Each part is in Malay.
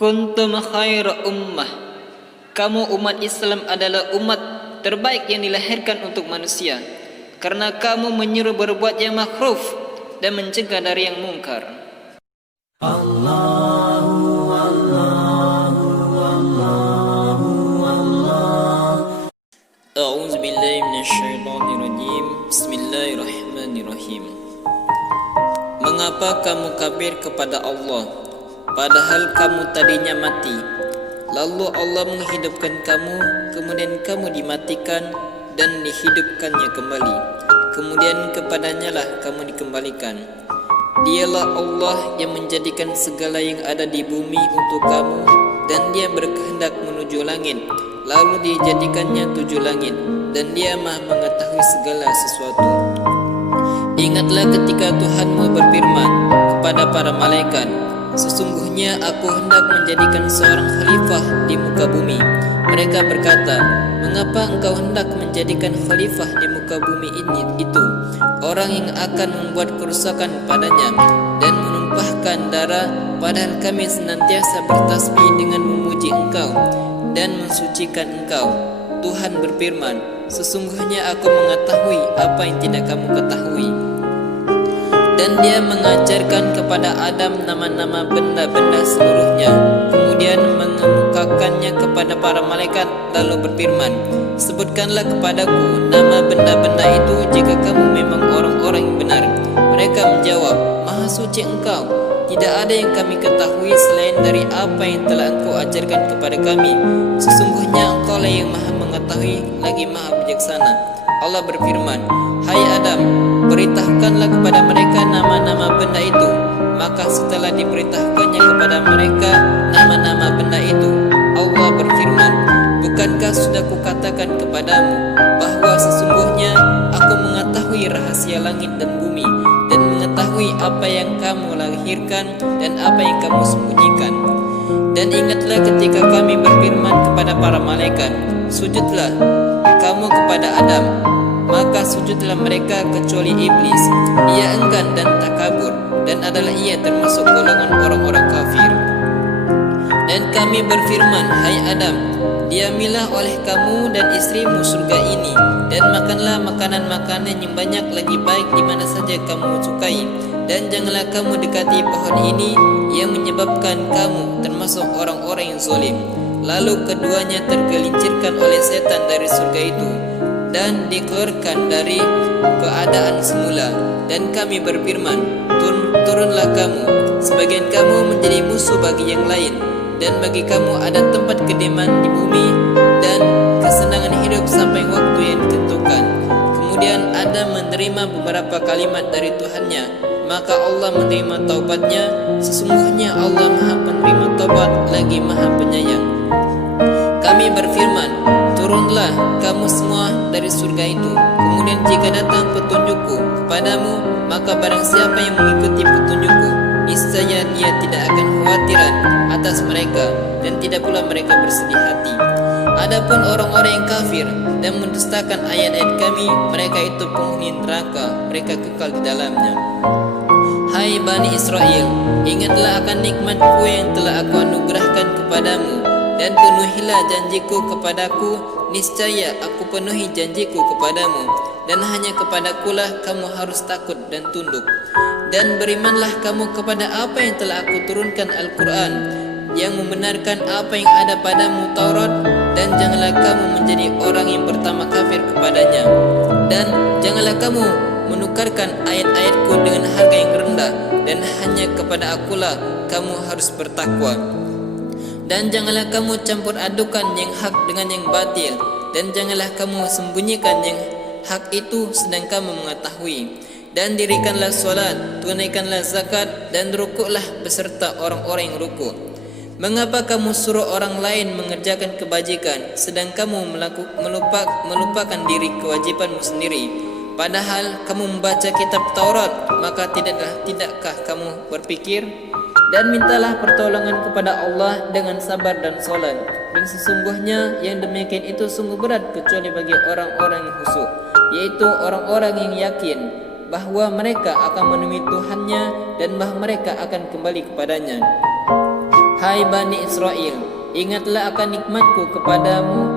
Kuntum khaira ummah. Kamu umat Islam adalah umat terbaik yang dilahirkan untuk manusia, karena kamu menyuruh berbuat yang makruf dan mencegah dari yang mungkar. Allahu Allahu Allahu Allah. A'udzu billahi minasyaitonir rajim. Bismillahirrahmanirrahim. Mengapa kamu kafir kepada Allah, padahal kamu tadinya mati? Lalu Allah menghidupkan kamu, kemudian kamu dimatikan dan dihidupkannya kembali. Kemudian kepadanya lah kamu dikembalikan. Dialah Allah yang menjadikan segala yang ada di bumi untuk kamu, dan Dia berkehendak menuju langit, lalu dijadikannya 7 langit, dan Dia Maha mengetahui segala sesuatu. Ingatlah ketika Tuhanmu berfirman kepada para malaikat, sesungguhnya aku hendak menjadikan seorang khalifah di muka bumi. Mereka berkata, mengapa engkau hendak menjadikan khalifah di muka bumi itu orang yang akan membuat kerusakan padanya dan menumpahkan darah, padahal kami senantiasa bertasbih dengan memuji engkau dan mensucikan engkau. Tuhan berfirman, sesungguhnya aku mengetahui apa yang tidak kamu ketahui. Dan Dia mengajarkan kepada Adam nama-nama benda-benda seluruhnya, kemudian mengemukakannya kepada para malaikat, lalu berfirman, sebutkanlah kepadaku nama benda-benda itu jika kamu memang orang-orang yang benar. Mereka menjawab, Maha suci Engkau, tidak ada yang kami ketahui selain dari apa yang telah Engkau ajarkan kepada kami. Sesungguhnya Engkau lah yang Maha mengetahui lagi Maha bijaksana. Allah berfirman, hai Adam, beritahukanlah kepada mereka nama-nama benda itu. Maka setelah diberitahukannya kepada mereka nama-nama benda itu, Allah berfirman, bukankah sudah kukatakan kepadamu bahwa sesungguhnya aku mengetahui rahasia langit dan bumi, dan mengetahui apa yang kamu lahirkan dan apa yang kamu sembunyikan. Dan ingatlah ketika kami berfirman kepada para malaikat, sujudlah kamu kepada Adam, maka sujudlah mereka kecuali iblis. Ia enggan dan takabur, dan adalah ia termasuk golongan orang-orang kafir. Dan kami berfirman, hai Adam, diamilah oleh kamu dan istrimu surga ini, dan makanlah makanan-makanan yang banyak lagi baik di mana saja kamu sukai, dan janganlah kamu dekati pohon ini yang menyebabkan kamu termasuk orang-orang yang zalim. Lalu keduanya tergelincirkan oleh setan dari surga itu dan dikeluarkan dari keadaan semula. Dan kami berfirman, turunlah kamu, sebagian kamu menjadi musuh bagi yang lain, dan bagi kamu ada tempat kediaman di bumi dan kesenangan hidup sampai waktu yang ditentukan. Kemudian Adam menerima beberapa kalimat dari Tuhannya, maka Allah menerima taubatnya. Sesungguhnya Allah Maha penerima taubat lagi Maha penyayang. Kami berfirman, turunlah kamu semua dari surga itu. Kemudian jika datang petunjukku kepadamu, maka barang siapa yang mengikuti petunjukku, niscaya dia tidak akan khawatiran atas mereka, dan tidak pula mereka bersedih hati. Adapun orang-orang yang kafir dan mendustakan ayat-ayat kami, mereka itu penghuni neraka, mereka kekal di dalamnya. Hai Bani Israel, ingatlah akan nikmatku yang telah aku anugerahkan kepadamu, dan penuhilah janjiku kepadaku. Niscaya aku penuhi janjiku kepadamu, dan hanya kepadakulah kamu harus takut dan tunduk. Dan berimanlah kamu kepada apa yang telah aku turunkan Al-Quran, yang membenarkan apa yang ada padamu Taurat, dan janganlah kamu menjadi orang yang pertama kafir kepadanya. Dan janganlah kamu menukarkan ayat-ayatku dengan harga yang rendah, dan hanya kepada akulah kamu harus bertakwa. Dan janganlah kamu campur adukan yang hak dengan yang batil, dan janganlah kamu sembunyikan yang hak itu sedang kamu mengetahui. Dan dirikanlah solat, tunaikanlah zakat, dan rukuklah beserta orang-orang yang rukuk. Mengapa kamu suruh orang lain mengerjakan kebajikan, sedang kamu melupakan diri kewajibanmu sendiri? Padahal kamu membaca kitab Taurat, maka tidakkah kamu berpikir? Dan mintalah pertolongan kepada Allah dengan sabar dan solat. Dan sesungguhnya yang demikian itu sungguh berat kecuali bagi orang-orang yang khusyuk, yaitu orang-orang yang yakin bahwa mereka akan menemui Tuhannya dan bahwa mereka akan kembali kepadanya. Hai Bani Israel, ingatlah akan nikmatku kepadamu.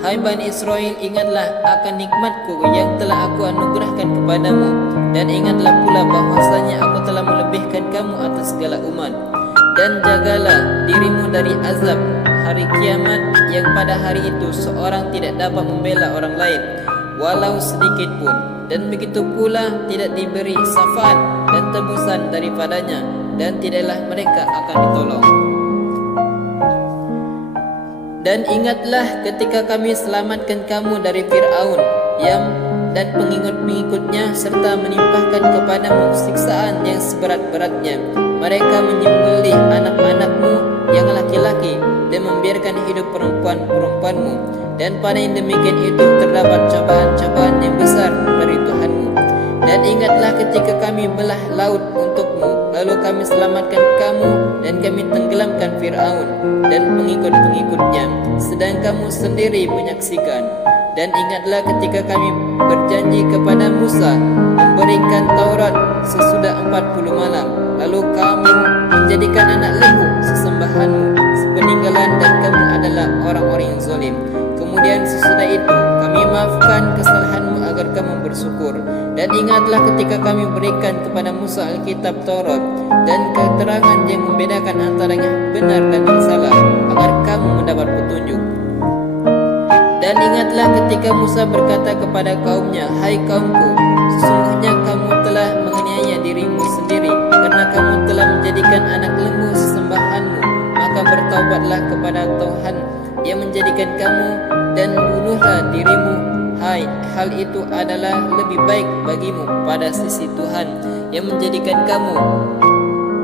Hai Bani Israel, ingatlah akan nikmatku yang telah aku anugerahkan kepadamu. Dan ingatlah pula bahwasanya aku telah melebihkan kamu atas segala umat. Dan jagalah dirimu dari azab hari kiamat, yang pada hari itu seorang tidak dapat membela orang lain walau sedikit pun. Dan begitu pula tidak diberi syafaat dan tebusan daripadanya, dan tidaklah mereka akan ditolong. Dan ingatlah ketika kami selamatkan kamu dari Fir'aun dan pengikut-pengikutnya, serta menimpahkan kepadamu siksaan yang seberat-beratnya. Mereka menyembelih anak-anakmu yang laki-laki dan membiarkan hidup perempuan-perempuanmu. Dan pada yang demikian itu terdapat cobaan-cobaan yang besar dari Tuhanmu. Dan ingatlah ketika kami belah laut untukmu, lalu kami selamatkan kamu dan kami tenggelamkan Fir'aun dan pengikut-pengikutnya, sedang kamu sendiri menyaksikan. Dan ingatlah ketika kami berjanji kepada Musa memberikan Taurat sesudah 40 malam, lalu kamu menjadikan anak lembu sesembahanmu sepeninggalan, dan kamu adalah orang-orang yang zalim. Kemudian sesudah itu kami maafkan kesalahanmu agar kamu bersyukur. Dan ingatlah ketika kami berikan kepada Musa Alkitab Taurat dan keterangan yang membedakan antara yang benar dan yang salah, agar kamu mendapat petunjuk. Dan ingatlah ketika Musa berkata kepada kaumnya, hai kaumku, sesungguhnya kamu telah menganiaya dirimu sendiri, karena kamu telah menjadikan anak lembu sesembahanmu. Maka bertaubatlah kepada Tuhan yang menjadikan kamu, dan bunuhlah dirimu. Hai, hal itu adalah lebih baik bagimu pada sisi Tuhan yang menjadikan kamu.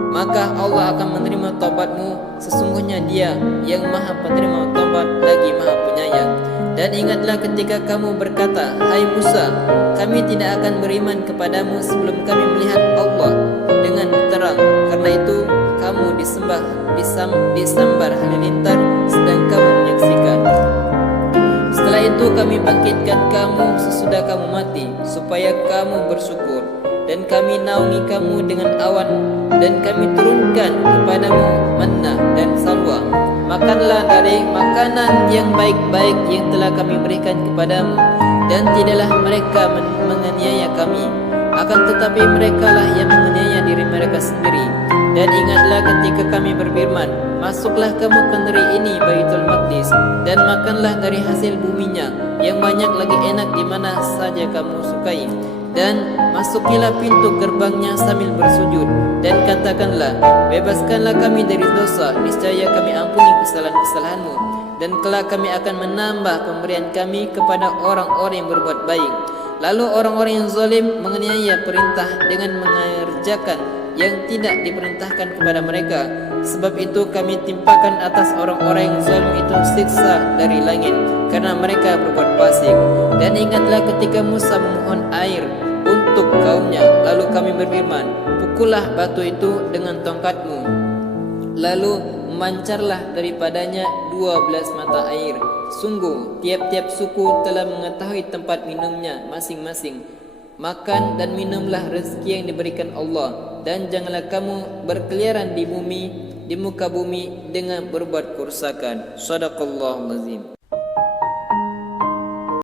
Maka Allah akan menerima taubatmu. Sesungguhnya Dia yang Maha Penerima taubat lagi Maha Penyayang. Dan ingatlah ketika kamu berkata, hai Musa, kami tidak akan beriman kepadamu sebelum kami melihat Allah dengan terang. Karena itu kamu disambar halilintar sedang kamu menyaksikan. Setelah itu kami bangkitkan kamu sesudah kamu mati, supaya kamu bersyukur. Dan kami naungi kamu dengan awan, dan kami turunkan kepadamu manna dan salwa. Makanlah dari makanan yang baik-baik yang telah kami berikan kepadamu, dan tidaklah mereka menganiaya kami, akan tetapi merekalah yang menganiaya diri mereka sendiri. Dan ingatlah ketika kami berfirman, masuklah kamu ke negeri ini, Baitul Maqdis, dan makanlah dari hasil buminya yang banyak lagi enak di mana saja kamu sukai. Dan masukilah pintu gerbangnya sambil bersujud, dan katakanlah, bebaskanlah kami dari dosa, niscaya kami ampuni kesalahan-kesalahanmu, dan kelak kami akan menambah pemberian kami kepada orang-orang yang berbuat baik. Lalu orang-orang yang zalim menganiaya perintah dengan mengerjakan yang tidak diperintahkan kepada mereka. Sebab itu kami timpakan atas orang-orang yang zalim itu siksa dari langit, karena mereka berbuat fasik. Dan ingatlah ketika Musa memohon air untuk kaumnya, lalu kami berfirman, pukullah batu itu dengan tongkatmu, lalu memancarlah daripadanya 12 mata air. Sungguh tiap-tiap suku telah mengetahui tempat minumnya masing-masing. Makan dan minumlah rezeki yang diberikan Allah, dan janganlah kamu berkeliaran di muka bumi dengan berbuat kerusakan. Shadaqallahul azim.